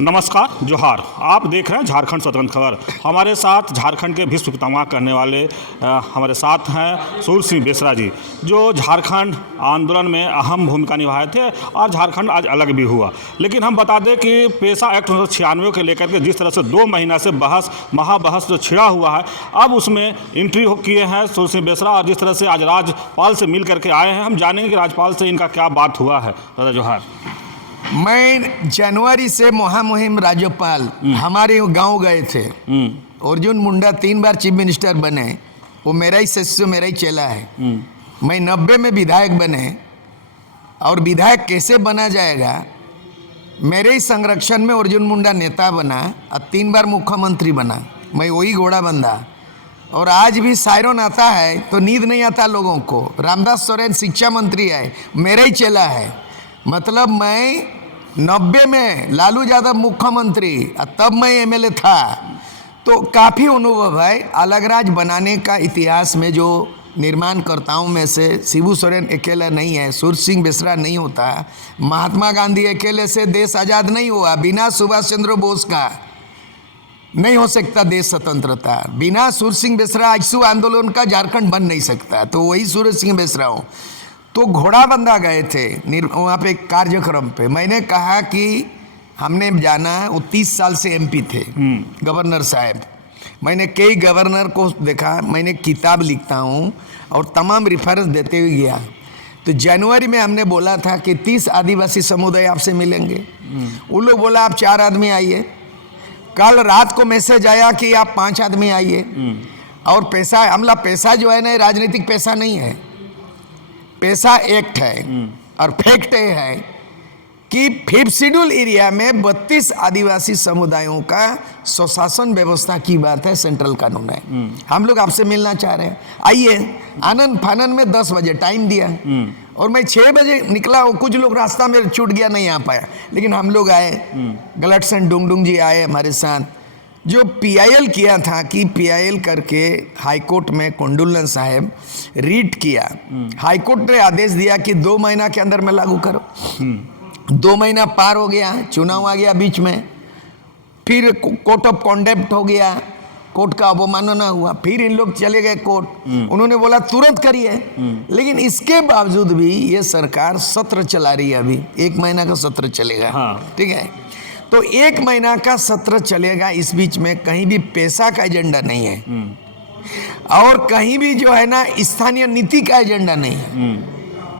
नमस्कार, जोहार। आप देख रहे हैं झारखंड स्वतंत्र खबर। हमारे साथ झारखंड के विश्व पितामह कहने वाले हमारे साथ हैं सूर्य सिंह बेसरा जी, जो झारखंड आंदोलन में अहम भूमिका निभाए थे और झारखंड आज अलग भी हुआ। लेकिन हम बता दें कि पेशा एक्ट 1996 के लेकर के जिस तरह से 2 महीना से महाबहस जो छिड़ा हुआ है, अब उसमें एंट्री किए हैं सूर्य सिंह बेसरा, और जिस तरह से आज राज्यपाल से मिल करके आए हैं, हम जानेंगे कि राज्यपाल से इनका क्या बात हुआ है। दादा जोहार। मैं जनवरी से मुहिम राज्यपाल हमारे गांव गए थे। अर्जुन मुंडा 3 बार चीफ मिनिस्टर बने, वो मेरा ही शिष्य, मेरा ही चेला है। मैं 90 में विधायक बने, और विधायक कैसे बना जाएगा, मेरे ही संरक्षण में अर्जुन मुंडा नेता बना और 3 बार मुख्यमंत्री बना। मैं वही घोड़ा बंधा, और आज भी सायरन आता है तो नींद नहीं आता लोगों को। रामदास सोरेन शिक्षा मंत्री है, मेरा ही चेला है। मतलब मैं 90 में लालू यादव मुख्यमंत्री, तब मैं एमएलए था, तो काफ़ी अनुभव है। अलग राज्य बनाने का इतिहास में जो निर्माणकर्ताओं में से शिबू सोरेन अकेला नहीं है, सूर्य सिंह बेसरा नहीं होता, महात्मा गांधी अकेले से देश आज़ाद नहीं हुआ, बिना सुभाष चंद्र बोस का नहीं हो सकता देश स्वतंत्रता, बिना सूर्य सिंह बेसरा आजसू आंदोलन का झारखंड बन नहीं सकता। तो वही सूर्य सिंह बेसरा हूँ। तो घोड़ा बंधा गए थे वहाँ पे कार्यक्रम पे। मैंने कहा कि हमने जाना, वो 30 साल से एमपी थे गवर्नर साहब। मैंने कई गवर्नर को देखा, मैंने किताब लिखता हूँ और तमाम रेफरेंस देते हुए गया। तो जनवरी में हमने बोला था कि 30 आदिवासी समुदाय आपसे मिलेंगे। वो लोग बोला आप 4 आदमी आइए। कल रात को मैसेज आया कि आप 5 आदमी आइए। और पैसा, हमला पैसा जो है ना, राजनीतिक पैसा नहीं है, पैसा एक्ट है। और फैक्ट ये है कि 5th शेड्यूल एरिया में 32 आदिवासी समुदायों का स्वशासन व्यवस्था की बात है, सेंट्रल कानून है। हम लोग आपसे मिलना चाह रहे हैं, आइए। आनंद फानन में 10 बजे टाइम दिया, और मैं 6 बजे निकला। कुछ लोग रास्ता में छूट गया, नहीं आ पाया, लेकिन हम लोग आए। गलटसन डुंगडुंग जी आए हमारे साथ। जो पीआईएल किया था कि पीआईएल करके हाईकोर्ट में कुंडुलन साहब रीट किया, हाईकोर्ट ने आदेश दिया कि 2 महीना के अंदर में लागू करो। 2 महीना पार हो गया, चुनाव आ गया बीच में, फिर कोर्ट ऑफ कॉन्डक्ट हो गया, कोर्ट का अवमानना हुआ, फिर इन लोग चले गए कोर्ट। उन्होंने बोला तुरंत करिए, लेकिन इसके बावजूद भी ये सरकार सत्र चला रही है। अभी 1 महीना का सत्र चलेगा। ठीक है, तो 1 महीना का सत्र चलेगा। इस बीच में कहीं भी पैसा का एजेंडा नहीं है, और कहीं भी जो है ना स्थानीय नीति का एजेंडा नहीं है,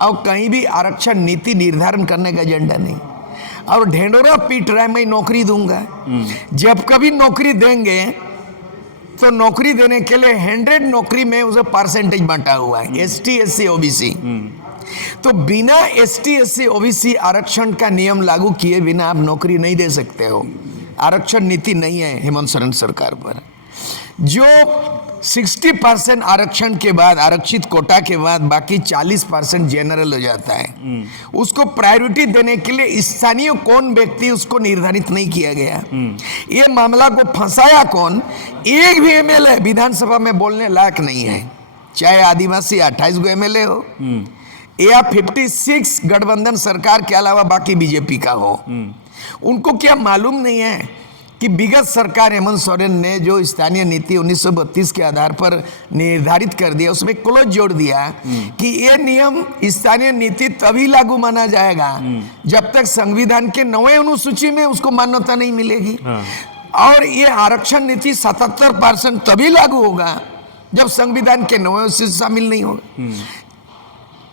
और कहीं भी आरक्षण नीति निर्धारण करने का एजेंडा नहीं। और ढेंडोरा पीट रहा है, मैं नौकरी दूंगा। जब कभी नौकरी देंगे तो नौकरी देने के लिए 100 नौकरी में उसे परसेंटेज बांटा हुआ है, एसटी एससी ओबीसी। तो बिना एसटी एससी ओबीसी आरक्षण का नियम लागू किए बिना आप नौकरी नहीं दे सकते हो। आरक्षण नीति नहीं है हेमंत सोरेन सरकार पर। जो 60% आरक्षण के बाद, आरक्षित कोटा के बाद बाकी 40% जनरल हो जाता है, उसको प्रायोरिटी देने के लिए स्थानीय कौन व्यक्ति, उसको निर्धारित नहीं किया गया। ये मामला को फंसाया कौन? एक भी एमएलए विधानसभा में बोलने लायक नहीं है, चाहे आदिवासी 28 गो एमएलए हो या 56 गठबंधन सरकार के अलावा बाकी बीजेपी का हो। उनको क्या मालूम नहीं है कि विगत सरकार हेमंत सोरेन ने जो स्थानीय नीति 1932 के आधार पर निर्धारित कर दिया, उसमें क्लोज जोड़ दिया कि ये नियम स्थानीय नीति तभी लागू माना जाएगा जब तक संविधान के 9वें अनुसूची में उसको मान्यता नहीं मिलेगी। और ये आरक्षण नीति 77% तभी लागू होगा जब संविधान के 9वें अनुसूची शामिल नहीं होगा।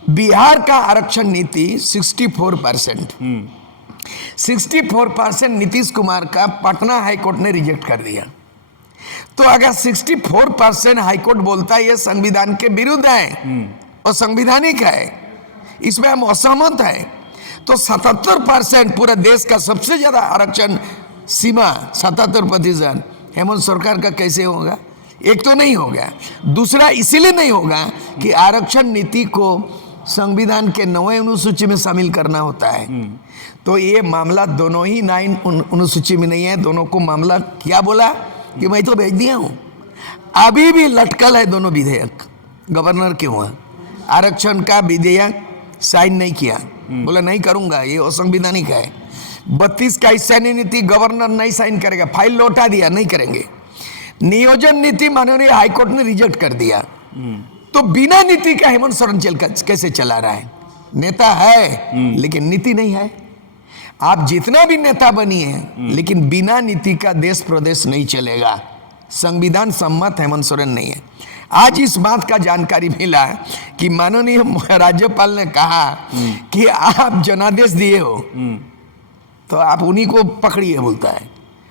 बिहार का आरक्षण नीति 64%, 64% नीतीश कुमार का पटना हाईकोर्ट ने रिजेक्ट कर दिया। तो अगर 64% हाईकोर्ट बोलता है ये संविधान के विरुद्ध है और संवैधानिक है, इसमें हम असहमत हैं, तो 77% पूरे देश का सबसे ज्यादा आरक्षण सीमा 77% हेमंत सरकार का कैसे होगा? एक तो नहीं होगा, दूसरा इसीलिए नहीं होगा कि आरक्षण नीति को संविधान के 9वें अनुसूची में शामिल करना होता है। तो ये मामला दोनों ही 9 अनुसूची में नहीं है। दोनों को मामला क्या बोला कि मैं तो भेज दिया हूँ, अभी भी लटकल है दोनों विधेयक गवर्नर के वहाँ। आरक्षण का विधेयक साइन नहीं किया, बोला नहीं करूँगा, ये असंवैधानिक है। 32 का सैन्य नीति गवर्नर नहीं साइन करेगा, फाइल लौटा दिया, नहीं करेंगे। नियोजन नीति माननीय हाईकोर्ट ने रिजेक्ट कर दिया। तो बिना नीति का हेमंत सोरेन कैसे चला रहा है? नेता है लेकिन नीति नहीं है। आप जितना भी नेता बनिए लेकिन बिना नीति का देश प्रदेश नहीं चलेगा। संविधान सम्मत हेमंत सोरेन नहीं है। आज इस बात का जानकारी मिला कि माननीय राज्यपाल ने कहा कि आप जनादेश दिए हो तो आप उन्हीं को पकड़िए, बोलता है।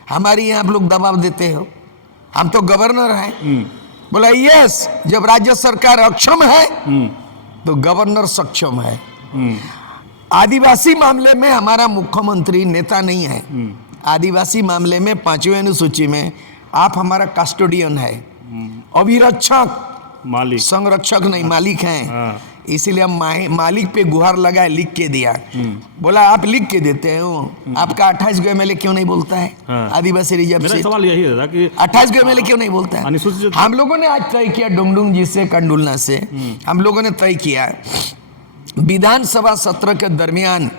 हमारे यहाँ आप लोग दबाव देते हो, हम तो गवर्नर हैं। बोला यस, जब राज्य सरकार अक्षम है तो गवर्नर सक्षम है। आदिवासी मामले में हमारा मुख्यमंत्री नेता नहीं है। आदिवासी मामले में 5वीं अनुसूची में आप हमारा कस्टोडियन है, अभिरक्षक, मालिक, संरक्षक नहीं, मालिक हैं। इसीलिए हम मालिक पे गुहार लगाए, लिख के दिया। बोला आप लिख के देते हो, आपका 28 गो MLA क्यों नहीं बोलता है? आदिवासी रिजर्व मेरा सीट सवाल यही था कि 28 गो MLA क्यों नहीं बोलता है? अनुसूचित, हम लोगों ने आज तय किया डुंगडुंग जी से, कंडुलना से हम लोगों ने तय किया विधानसभा सत्र के दरमियान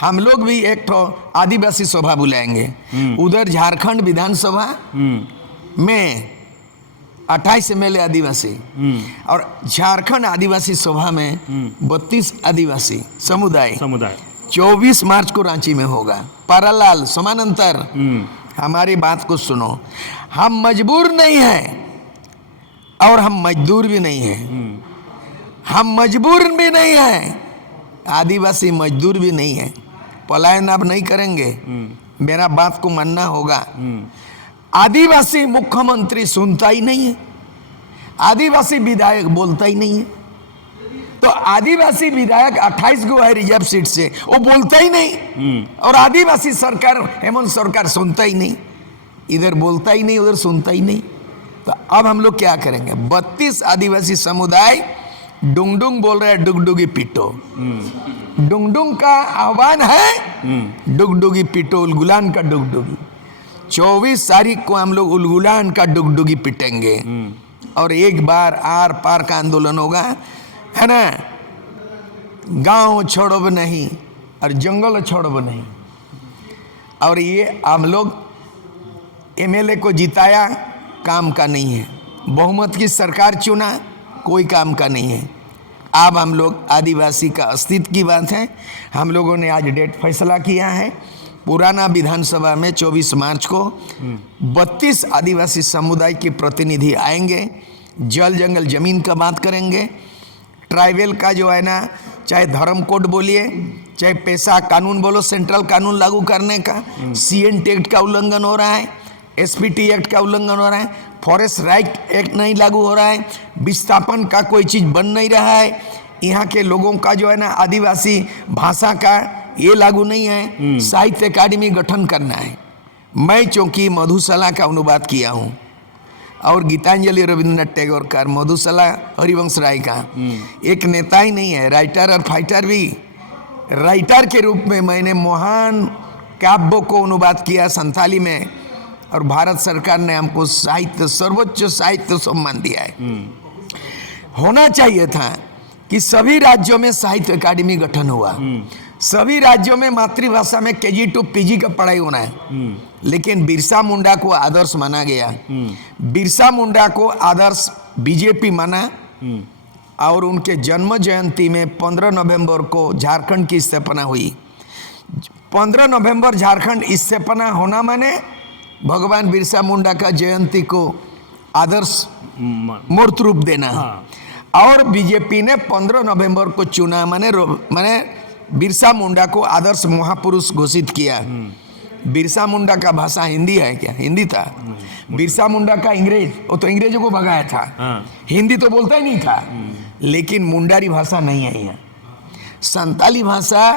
हम लोग भी एक आदिवासी सभा बुलाएंगे। उधर झारखंड विधानसभा में 28 MLA आदिवासी और झारखंड आदिवासी सभा में 32 आदिवासी समुदाय 24 मार्च को रांची में होगा। पैरेलल, समानांतर। हमारी बात को सुनो, हम मजबूर नहीं हैं और हम मजदूर भी नहीं हैं। हम मजबूर भी नहीं हैं, आदिवासी मजदूर भी नहीं है। पलायन आप नहीं करेंगे, मेरा बात को मानना होगा। आदिवासी मुख्यमंत्री सुनता ही नहीं है, आदिवासी विधायक बोलता ही नहीं है। तो आदिवासी विधायक 28 गो है रिजर्व सीट से, वो बोलता ही नहीं। और आदिवासी सरकार, हेमंत सरकार सुनता ही नहीं, इधर बोलता ही नहीं, उधर सुनता ही नहीं। तो अब हम लोग क्या करेंगे? 32 आदिवासी समुदाय डुंगडुंग बोल रहे हैं, डुगडुगी पीटो। डुंगडुंग का आह्वान है, डुगडुगी पीटो, उलगुलान का डुगडुगी। 24 तारीख को हम लोग उलगुलान का डुगडुगी पिटेंगे और एक बार आर पार का आंदोलन होगा, है ना। गांव छोड़ब नहीं और जंगल छोड़ब नहीं। और ये हम लोग MLA को जिताया, काम का नहीं है। बहुमत की सरकार चुना, कोई काम का नहीं है। अब हम लोग आदिवासी का अस्तित्व की बात है। हम लोगों ने आज डेट फैसला किया है, पुराना विधानसभा में 24 मार्च को 32 आदिवासी समुदाय के प्रतिनिधि आएंगे। जल जंगल जमीन का बात करेंगे, ट्राइबल का जो है ना, चाहे धर्म कोड बोलिए, चाहे पैसा कानून बोलो, सेंट्रल कानून लागू करने का, CN एक्ट का उल्लंघन हो रहा है, SPT एक्ट का उल्लंघन हो रहा है, फॉरेस्ट राइट एक्ट नहीं लागू हो रहा है, विस्थापन का कोई चीज़ बन नहीं रहा है, यहाँ के लोगों का जो है ना आदिवासी भाषा का ये लागू नहीं है। साहित्य अकादमी गठन करना है। मैं चूंकि मधुशाला का अनुवाद किया हूँ और गीतांजलि रविंद्रनाथ टैगोर का, मधुशाला हरिवंश राय का, एक नेता ही नहीं है, राइटर और फाइटर भी। राइटर के रूप में मैंने महान काव्यों को अनुवाद किया संथाली में और भारत सरकार ने हमको साहित्य, सर्वोच्च साहित्य सम्मान दिया है। होना चाहिए था कि सभी राज्यों में साहित्य अकादमी गठन हुआ, सभी राज्यों में मातृभाषा में KG to PG का पढ़ाई होना है। लेकिन बिरसा मुंडा को आदर्श माना गया, बिरसा मुंडा को आदर्श BJP माना और उनके जन्म जयंती में 15 नवंबर को झारखंड की स्थापना हुई। 15 नवंबर झारखंड स्थापना होना माने भगवान बिरसा मुंडा का जयंती को आदर्श मूर्त रूप देना। और बीजेपी ने 15 नवंबर को चुना, माने बिरसा मुंडा को आदर्श महापुरुष घोषित किया। बिरसा मुंडा का भाषा हिंदी है क्या? हिंदी था। बिरसा मुंडा का अंग्रेज, वो तो अंग्रेजों को भगाया था, हिंदी तो बोलता ही नहीं था। लेकिन मुंडारी भाषा नहीं है यहाँ। संताली भाषा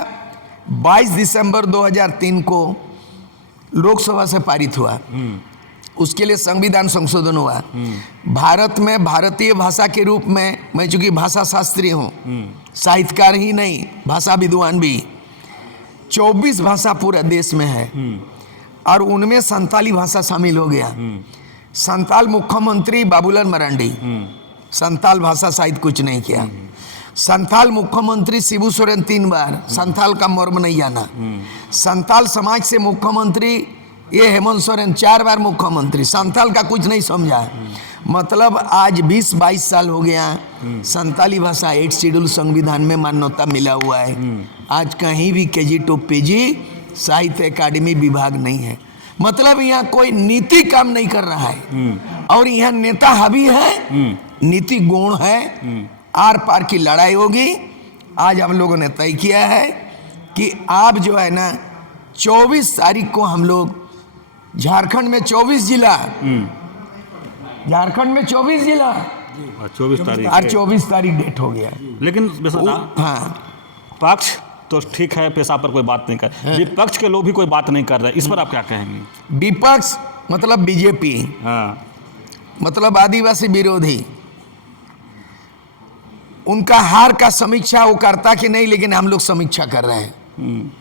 22 दिसंबर 2003 को लोकसभा से पारित हुआ, उसके लिए संविधान संशोधन हुआ। भारत में भारतीय भाषा के रूप में, मैं चूंकि भाषा शास्त्री हूँ, साहित्यकार ही नहीं भाषा विद्वान भी, 24 भाषा पूरे देश में है और उनमें संताली भाषा शामिल हो गया। संताल मुख्यमंत्री बाबूलाल मरांडी, संताल भाषा साहित्य कुछ नहीं किया। संथाल मुख्यमंत्री शिबू सोरेन 3 बार, संथाल का मर्म नहीं जाना। संताल समाज से मुख्यमंत्री ये हेमंत सोरेन 4 बार मुख्यमंत्री, संताल का कुछ नहीं समझा। मतलब आज 20-22 साल हो गया संताली भाषा 8 शेड्यूल संविधान में मान्यता मिला हुआ है। आज कहीं भी KG to PG साहित्य अकादमी विभाग नहीं है। मतलब यहाँ कोई नीति काम नहीं कर रहा है और यहाँ नेता हावी है, नीति गुण है, आर पार की लड़ाई होगी। आज हम लोगों ने तय किया है कि आप जो है ना 24 तारीख को हम लोग झारखंड में 24 जिला, झारखंड में 24 जिला 24 तारीख और 24 तारीख डेट हो गया। लेकिन हाँ, पक्ष तो ठीक है, पैसा पर कोई बात नहीं कर, विपक्ष के लोग भी कोई बात नहीं कर रहे, इस पर आप क्या कहेंगे? विपक्ष मतलब बीजेपी, हाँ, मतलब आदिवासी विरोधी, उनका हार का समीक्षा वो करता कि नहीं, लेकिन हम लोग समीक्षा कर रहे हैं।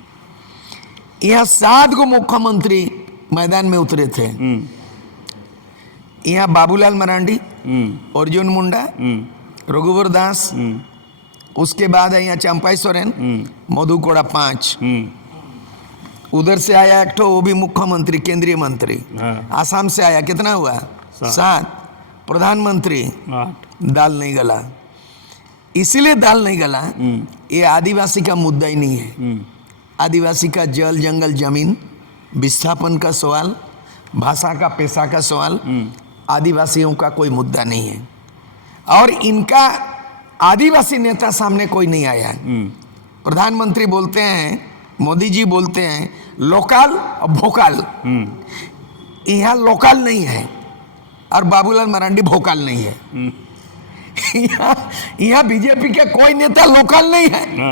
यहाँ 7 गो मुख्यमंत्री मैदान में उतरे थे। यहाँ बाबूलाल मरांडी, अर्जुन मुंडा, रघुवर दास, उसके बाद है यहाँ चंपाई सोरेन, मधु कोड़ा 5, उधर से आया एक ठो वो भी मुख्यमंत्री केंद्रीय मंत्री, आसाम से आया, कितना हुआ 7, प्रधानमंत्री, दाल नहीं गला। इसलिए दाल नहीं गला, ये आदिवासी का मुद्दा ही नहीं है। आदिवासी का जल जंगल जमीन विस्थापन का सवाल, भाषा का पेशा का सवाल आदिवासियों का कोई मुद्दा नहीं है और इनका आदिवासी नेता सामने कोई नहीं आया है। प्रधानमंत्री बोलते हैं, मोदी जी बोलते हैं लोकल और भोकाल, यहाँ लोकल नहीं है और बाबूलाल मरांडी भोकाल नहीं है। यहाँ बीजेपी के कोई नेता लोकल नहीं है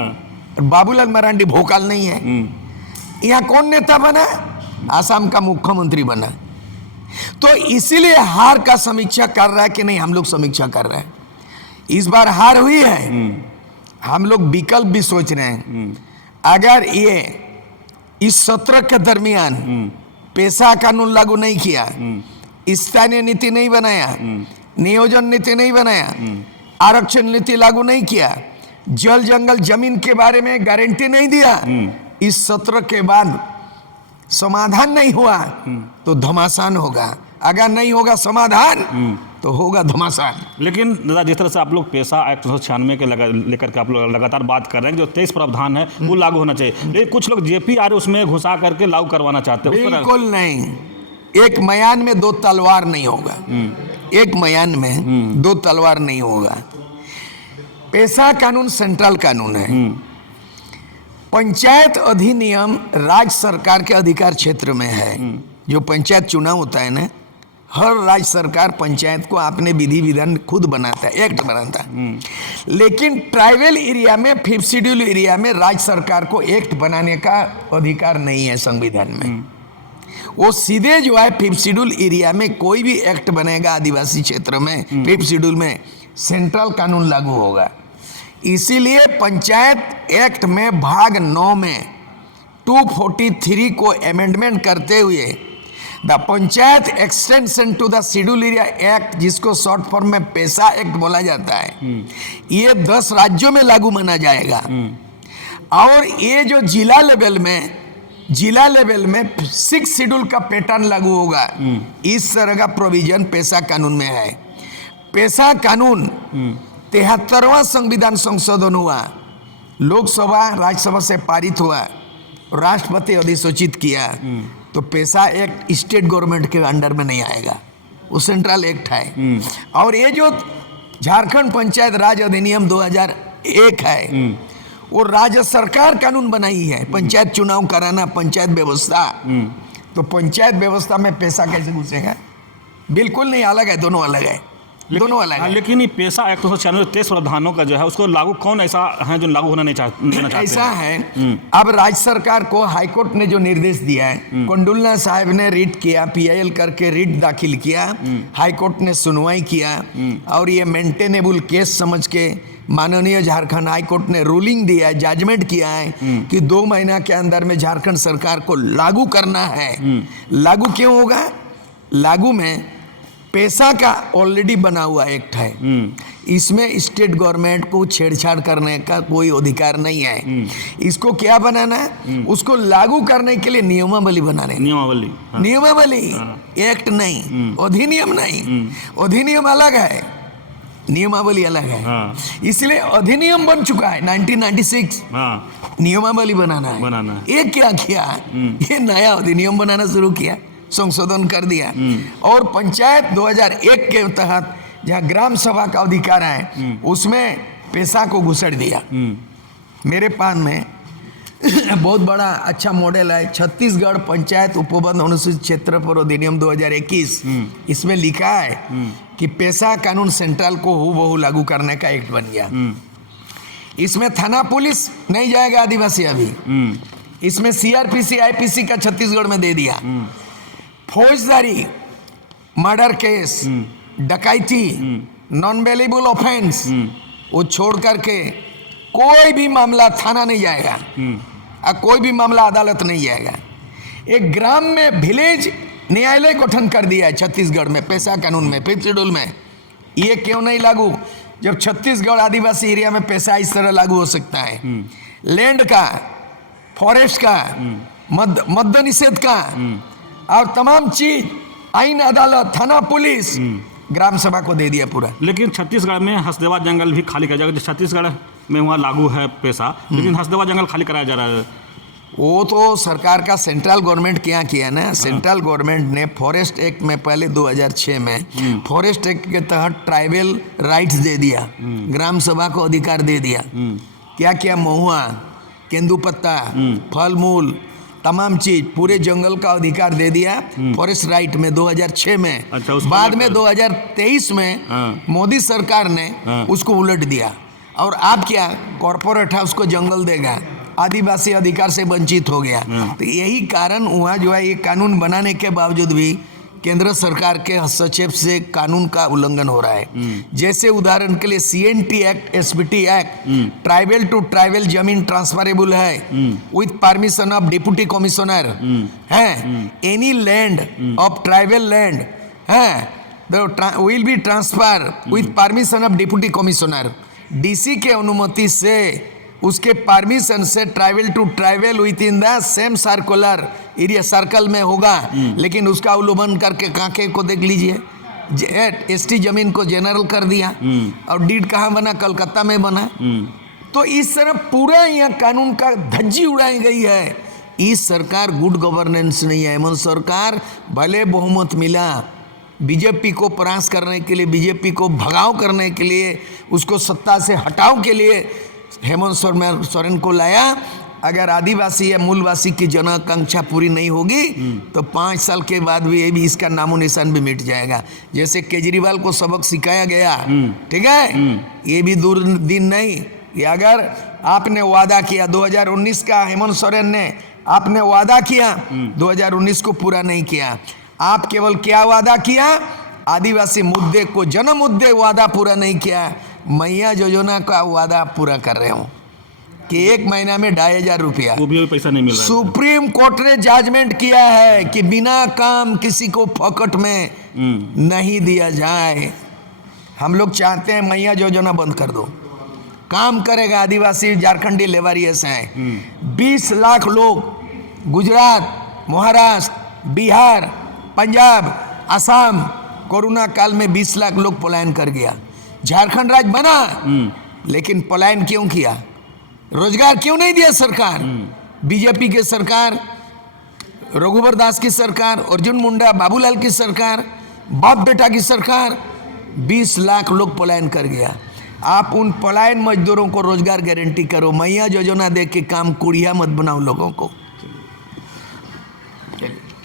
और बाबूलाल मरांडी भोकाल नहीं है। यहाँ कौन नेता बना? आसाम का मुख्यमंत्री बना। तो इसीलिए हार का समीक्षा कर रहा है कि नहीं, हम लोग समीक्षा कर रहे हैं। इस बार हार हुई है, हम लोग विकल्प भी सोच रहे हैं। अगर ये इस सत्र के दरमियान पेशा कानून लागू नहीं किया, स्थानीय नीति नहीं बनाया, नियोजन नीति नहीं बनाया, आरक्षण नीति लागू नहीं किया, जल जंगल जमीन के बारे में गारंटी नहीं दिया, इस सत्र के बाद समाधान नहीं हुआ तो घमासान होगा। अगर नहीं होगा समाधान तो होगा घमासान। लेकिन दादा, जिस तरह से आप लोग पेशा एक्ट 1996 के लेकर के आप लोग लगातार बात कर रहे हैं, जो 23 प्रावधान है वो लागू होना चाहिए, लेकिन कुछ लोग JPR उसमें घुसा करके लागू करवाना चाहते हैं। बिल्कुल नहीं, एक मयान में 2 तलवार नहीं होगा। एक मयान में 2 तलवार नहीं होगा। पेशा कानून सेंट्रल कानून है। पंचायत अधिनियम राज्य सरकार के अधिकार क्षेत्र में है। जो पंचायत चुनाव होता है ना, हर राज्य सरकार पंचायत को अपने विधि विधान खुद बनाता है, एक्ट बनाता है। लेकिन ट्राइबल एरिया में 5th शेड्यूल एरिया में राज्य सरकार को एक्ट बनाने का अधिकार नहीं है संविधान में। वो सीधे जो है 5th शेड्यूल एरिया में कोई भी एक्ट बनेगा आदिवासी क्षेत्र में 5th शेड्यूल में, सेंट्रल कानून लागू होगा। इसीलिए पंचायत एक्ट में भाग 9 में 243 को अमेंडमेंट करते हुए the panchayat extension to the schedule area act, जिसको शॉर्ट फॉर्म में पेशा एक्ट बोला जाता है, ये 10 राज्यों में लागू माना जाएगा। और ये जो जिला लेवल में 6 शेड्यूल का पैटर्न लागू होगा। इस तरह का प्रोविजन पेशा कानून में है। पेशा कानून 73वां संविधान संशोधन हुआ, लोकसभा राज्यसभा से पारित हुआ, राष्ट्रपति अधिसूचित किया, तो पेशा एक्ट स्टेट गवर्नमेंट के अंडर में नहीं आएगा, वो सेंट्रल एक्ट है। और ये जो झारखंड पंचायत राज अधिनियम 2001 है, वो राज्य सरकार कानून बनाई है। पंचायत चुनाव कराना, पंचायत व्यवस्था, तो पंचायत व्यवस्था में पेशा कैसे घुसेगा? बिल्कुल नहीं, अलग है, दोनों अलग है, दोनों अलग है। लेकिन ये पेशा एक्ट 1996 23 प्रावधानों का जो है उसको लागू कौन ऐसा है जो लागू होना नहीं चाहते? ऐसा है, अब राज्य सरकार को हाईकोर्ट ने जो निर्देश दिया है, कोंडुलना साहब ने रिट किया, PIL करके रिट दाखिल किया, हाईकोर्ट ने सुनवाई किया और ये मेंटेनेबल केस समझ के माननीय झारखंड हाईकोर्ट ने रूलिंग दिया है, जजमेंट किया है कि 2 महीना के अंदर में झारखंड सरकार को लागू करना है। लागू क्यों होगा? लागू में पैसा का ऑलरेडी बना हुआ एक्ट है, इसमें स्टेट गवर्नमेंट को छेड़छाड़ करने का कोई अधिकार नहीं है। इसको क्या बनाना है, उसको लागू करने के लिए नियमावली बनाने, नियमावली, हाँ। नियमावली, एक्ट नहीं, अधिनियम नहीं। अधिनियम अलग है, नियमावली अलग है। हाँ। इसलिए अधिनियम बन चुका है 1996, हाँ, नियमावली बनाना है। ये क्या किया, ये नया अधिनियम बनाना शुरू किया, संशोधन कर दिया। और पंचायत 2001 के तहत जहाँ ग्राम सभा का अधिकार है उसमें पैसा को घुसड़ दिया। मेरे पास में बहुत बड़ा अच्छा मॉडल है, छत्तीसगढ़ पंचायत उपबंध अनुसूचित क्षेत्र पर अधिनियम 2021। इसमें लिखा है कि पैसा कानून सेंट्रल को हूबहू लागू करने का एक्ट बन गया। इसमें थाना पुलिस नहीं जाएगा आदिवासी अभी, इसमें सीआरपीसी आईपीसी का छत्तीसगढ़ में दे दिया। फौजदारी, मर्डर केस, डकैती, नॉन बेलेबल ऑफेंस, वो छोड़ करके कोई भी मामला थाना नहीं जाएगा और कोई भी मामला अदालत नहीं जाएगा। एक ग्राम में विलेज न्यायालय गठन कर दिया है छत्तीसगढ़ में, पैसा कानून में, 5th शेड्यूल में। ये क्यों नहीं लागू, जब छत्तीसगढ़ आदिवासी एरिया में पैसा इस तरह लागू हो सकता है? लैंड का, फॉरेस्ट का, मद्य निषेध का और तमाम चीज, आईन अदालत, थाना पुलिस, ग्राम सभा को दे दिया पूरा। लेकिन छत्तीसगढ़ में हसदेवा जंगल भी खाली किया जाएगा। छत्तीसगढ़ में वहाँ लागू है पैसा, लेकिन हसदेवा जंगल खाली कराया जा रहा है। वो तो सरकार का सेंट्रल गवर्नमेंट क्या किया ना, सेंट्रल गवर्नमेंट ने फॉरेस्ट एक्ट में पहले 2006 में फॉरेस्ट एक्ट के तहत ट्राइबल राइट्स दे दिया, ग्राम सभा को अधिकार दे दिया। क्या किया, महुआ, केंदुपत्ता, फल मूल, तमाम चीज, पूरे जंगल का अधिकार दे दिया फॉरेस्ट राइट में 2006 में। अच्छा, बाद में 2023 में मोदी सरकार ने उसको उलट दिया। और अब क्या, कॉर्पोरेट है उसको जंगल देगा, आदिवासी अधिकार से वंचित हो गया। तो यही कारण हुआ जो है, ये कानून बनाने के बावजूद भी केंद्र सरकार के हस्तक्षेप से कानून का उल्लंघन हो रहा है। जैसे उदाहरण के लिए CNT act, SPT act, tribal to tribal जमीन ट्रांसफरेबल है with permission of deputy commissioner है। Any land of tribal land है will be transfer with permission of deputy commissioner. DC के अनुमति से, उसके परमिशन से tribal to tribal within the same circular area, circle में होगा। लेकिन उसका उल्लंघन करके कांके को देख लीजिए, एसटी जमीन को जनरल कर दिया। और डीड कहाँ बना, कलकत्ता में बना। तो इस तरह पूरा यहाँ कानून का धज्जी उड़ाई गई है। इस सरकार गुड गवर्नेंस नहीं है। हेमंत सरकार भले बहुमत मिला, बीजेपी को परास्त करने के लिए, बीजेपी को भगाव करने के लिए, उसको सत्ता से हटाव के लिए हेमंत सोरेन को लाया। अगर आदिवासी या मूलवासी की जनाकांक्षा पूरी नहीं होगी तो 5 साल के बाद भी ये भी इसका नामो निशान भी मिट जाएगा। जैसे केजरीवाल को सबक सिखाया गया, ठीक है, ये भी दूर दिन नहीं। ये अगर आपने वादा किया 2019 का, हेमंत सोरेन ने आपने वादा किया, 2019 को पूरा नहीं किया। आप केवल क्या वादा किया, आदिवासी मुद्दे को, जन मुद्दे वादा पूरा नहीं किया। मैया योजना का वादा पूरा कर रहे हो कि 1 महीना में 2,500 रुपया, वो भी पैसा नहीं मिल रहा है। सुप्रीम कोर्ट ने जजमेंट किया है कि बिना काम किसी को फोकट में नहीं दिया जाए। हम लोग चाहते हैं मैया योजना बंद कर दो, काम करेगा आदिवासी झारखंडी लेवरियस हैं। 20 लाख लोग गुजरात, महाराष्ट्र, बिहार, पंजाब, असम, कोरोना काल में 20 लाख लोग पलायन कर गया। झारखंड राज्य बना, लेकिन पलायन क्यों किया? रोजगार क्यों नहीं दिया सरकार? बीजेपी की सरकार, रघुवर दास की सरकार, अर्जुन मुंडा, बाबूलाल की सरकार, बाप बेटा की सरकार, 20 लाख लोग पलायन कर गया। आप उन पलायन मजदूरों को रोजगार गारंटी करो, मैया योजना दे के काम कुड़िया मत बनाओ लोगों को।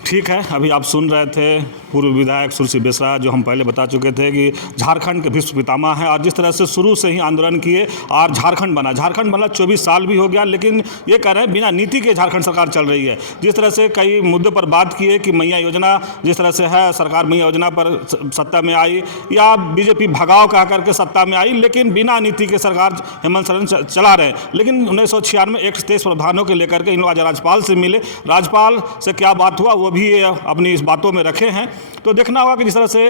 ठीक है, अभी आप सुन रहे थे पूर्व विधायक सुरसिंह बेसरा, जो हम पहले बता चुके थे कि झारखंड के विश्व पितामह हैं और जिस तरह से शुरू से ही आंदोलन किए और झारखंड बना 24 साल भी हो गया, लेकिन ये कह रहे हैं बिना नीति के झारखंड सरकार चल रही है। जिस तरह से कई मुद्दों पर बात किए कि मैया योजना जिस तरह से है, सरकार मैया योजना पर सत्ता में आई या बीजेपी भगाव कह करके सत्ता में आई, लेकिन बिना नीति के सरकार हेमंत सोरेन चला रहे हैं। लेकिन 1996 में 123 प्रावधानों के लेकर के इन लोग आज राज्यपाल से मिले, राज्यपाल से क्या बात हुआ वो भी अपनी इस बातों में रखे हैं। तो देखना होगा कि जिस तरह से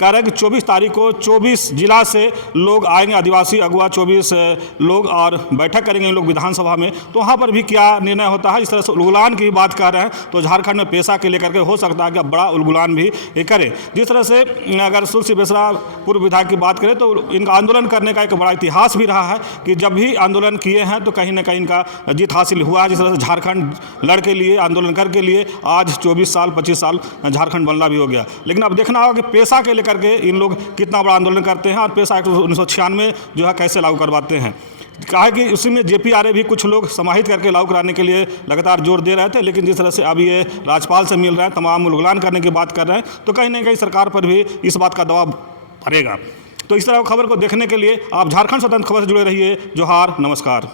कह रहे हैं कि 24 तारीख को 24 जिला से लोग आएंगे, आदिवासी अगुआ 24 लोग, और बैठक करेंगे इन लोग विधानसभा में। तो वहाँ पर भी क्या निर्णय होता है। इस तरह से उलगुलान की बात कर रहे हैं तो झारखंड में पेशा के लेकर के हो सकता है कि अब बड़ा उलगुलान भी करे। जिस तरह से अगर सुश्री बेसरा पूर्व विधायक की बात करें तो इनका आंदोलन करने का एक बड़ा इतिहास भी रहा है कि जब भी आंदोलन किए हैं तो कहीं ना कहीं इनका जीत हासिल हुआ है। जिस तरह से झारखंड लड़ के लिए, आंदोलन करके लिए आज 24 साल 25 साल झारखंड बनना भी हो गया। लेकिन अब देखना होगा कि पेशा के लेकर के इन लोग कितना बड़ा आंदोलन करते हैं और पेशा एक्ट 1996 जो है कैसे लागू करवाते हैं। कहा कि उसी में JPRA भी कुछ लोग समाहित करके लागू कराने के लिए लगातार जोर दे रहे थे, लेकिन जिस तरह से अब ये राज्यपाल से मिल रहे हैं, तमाम उलगुलान करने की बात कर रहे हैं, तो कहीं ना कहीं सरकार पर भी इस बात का दबाव पड़ेगा। तो इस तरह खबर को देखने के लिए आप झारखंड स्वतंत्र खबर से जुड़े रहिए। जोहार, नमस्कार।